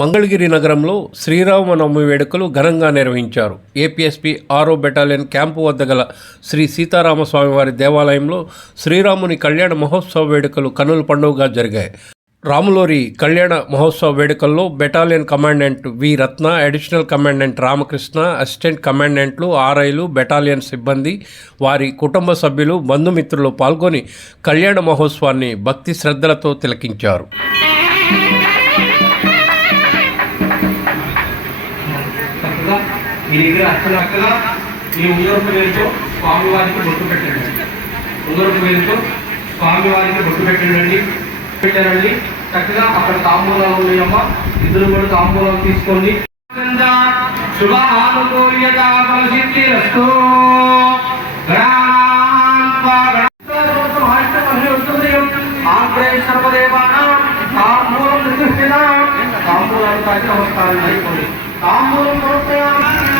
మంగళగిరి నగరంలో శ్రీరామనవమి వేడుకలు ఘనంగా నిర్వహించారు. ఏపీఎస్పీ ఆరో బెటాలియన్ క్యాంపు వద్ద గల శ్రీ సీతారామస్వామివారి దేవాలయంలో శ్రీరాముని కళ్యాణ మహోత్సవ వేడుకలు కనుల పండుగగా జరిగాయి. రాములోరి కళ్యాణ మహోత్సవ వేడుకల్లో battalion commandant V Ratna additional commandant Ramakrishna assistant కమాండెంట్లు ఆర్ఐలు బెటాలియన్ సిబ్బంది వారి కుటుంబ సభ్యులు బంధుమిత్రులు పాల్గొని కళ్యాణ మహోత్సవాన్ని భక్తి శ్రద్ధలతో తిలకించారు. మీ దగ్గర అసలు చక్కగా మీ ఉంగరపు వేలుతో స్వామివారికి బొట్టు పెట్టండి. ఉంగరపు వేలుతో స్వామివారికి బొట్టు పెట్టండి. పెట్టారండి. చక్కగా అక్కడ తాంబూలాలు ఉన్నాయమ్మ. ఇద్దరు కూడా తాంబూలాలు తీసుకోండి. శుభ ఆనుకూల్యత సిద్ధిరస్తు తాంబూలం నిర్దిష్టిన. తాంబూలాలు కార్యక్రమం అయిపోయి తాంబూలం సమర్పయామి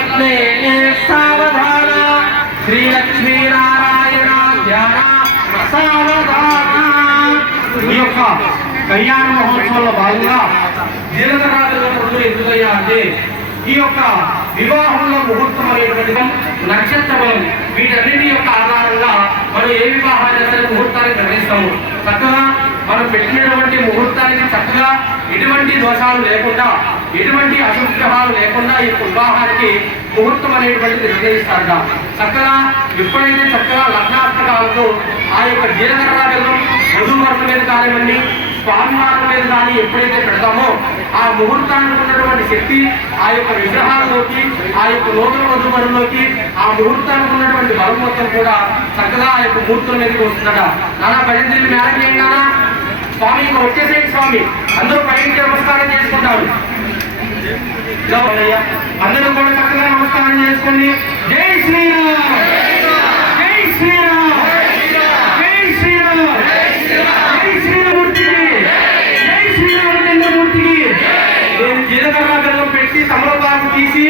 సులగ్నే సావధాన శ్రీలక్ష్మీనారాయణ ధ్యాన సావధాన ఈ యొక్క కళ్యాణ మహోత్సవంలో భాగంగా జీలకరాజు ఎందుకయ్యా అంటే ఈ యొక్క వివాహంలో ముహూర్తం అనేటువంటి నక్షత్ర బలం వీటన్నిటి యొక్క ఆధారంగా మనం ఏ వివాహాన్ని సరే ముహూర్తానికి నిర్ణయిస్తాము? చక్కగా మనం పెట్టినటువంటి ముహూర్తానికి చక్కగా ఎటువంటి దోషాలు లేకుండా ఎటువంటి అసంగ్రహాలు లేకుండా ఈ యొక్క వివాహానికి ముహూర్తం అనేటువంటిది నిర్ణయిస్తారట. చక్కగా ఎప్పుడైతే చక్కగా లగ్నాత్మకాలతో ఆ యొక్క జీలకర్ర బెల్లం వరకు మీద కానివ్వండి స్వామివారం మీద కానీ ఎప్పుడైతే పెడతామో ఆ ముహూర్తానికి ఉన్నటువంటి శక్తి ఆ యొక్క విగ్రహాలలోకి ఆ యొక్క నూతన వధువరులోకి ఆ ముహూర్తానికి ఉన్నటువంటి బలం మొత్తం కూడా చక్కగా ఆ యొక్క ముహూర్తం మీదకి వస్తుందట. నానా భజంత్రులు మేరకు ఏంటారా స్వామి ఇంకా వచ్చేసేయండి స్వామి. అందరూ పైకి నమస్కారం చేసుకుంటారు. అందరూ కూడా చక్కగా నమస్కారం చేసుకోండి. జై శ్రీరామ్. జై శ్రీరామ్. జై శ్రీరామ్. జై శ్రీరామూర్తికి. జై శ్రీరామచంద్రమూర్తికి. నేను జీలకర్ర బెల్లం పెట్టి తమలపాకు తీసి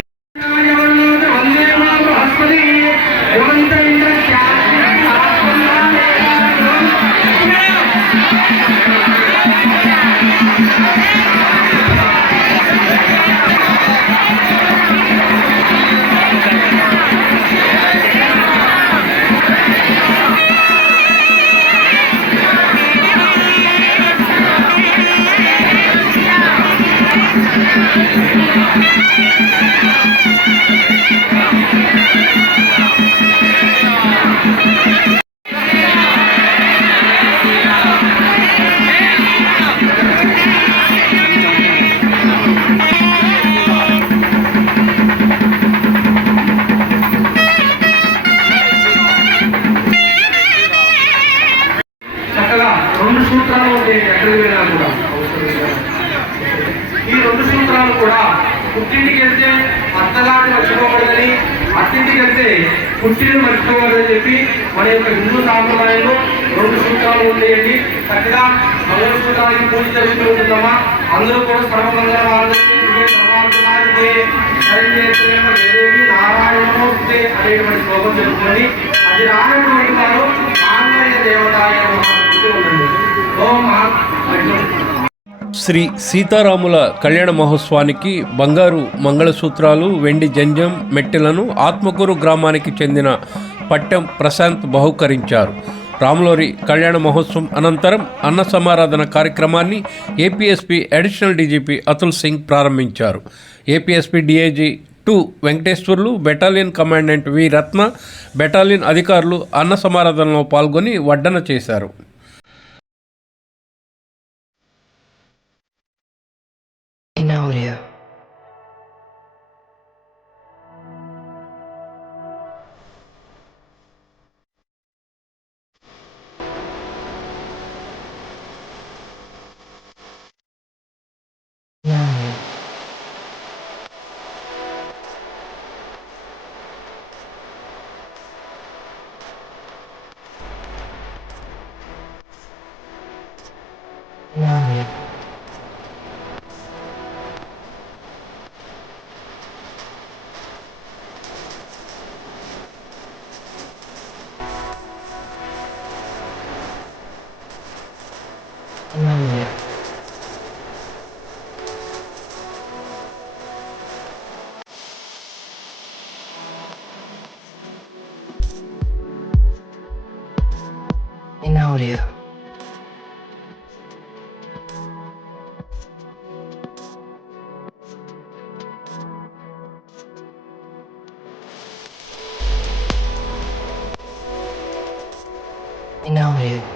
రెండు కూడా పుట్టింటికి వెళ్తే అత్తలాంటి మర్చిపోకూడదని అత్తింటికి వెళ్తే పుట్టిని మర్చిపోకూడదని చెప్పి మన యొక్క హిందూ సాంప్రదాయంలో రెండు సూత్రాలు ఉండేయండి చక్కగా మంగళ సూత్రానికి పూజ జరుగుతూ ఉంటుందమ్మా అందరూ కూడా సర్వమంగళ నారాయణమూర్తి అనేటువంటి శ్లోకం జరుగుతుంది అది రానటువంటి వారు ఆంజనేయ దేవతాయ శ్రీ సీతారాముల కళ్యాణ మహోత్సవానికి బంగారు మంగళసూత్రాలు వెండి జంజం మెట్టెలను ఆత్మకూరు గ్రామానికి చెందిన పట్టెం ప్రశాంత్ బహుకరించారు రాములోరి కళ్యాణ మహోత్సవం అనంతరం అన్న సమారాధన కార్యక్రమాన్ని APSP additional DGP Atul Singh ప్రారంభించారు. APSP DIG two Venkateswarlu battalion commandant V Ratna battalion అధికారులు అన్న సమారాధనలో పాల్గొని వడ్డన చేశారు. about you. We you.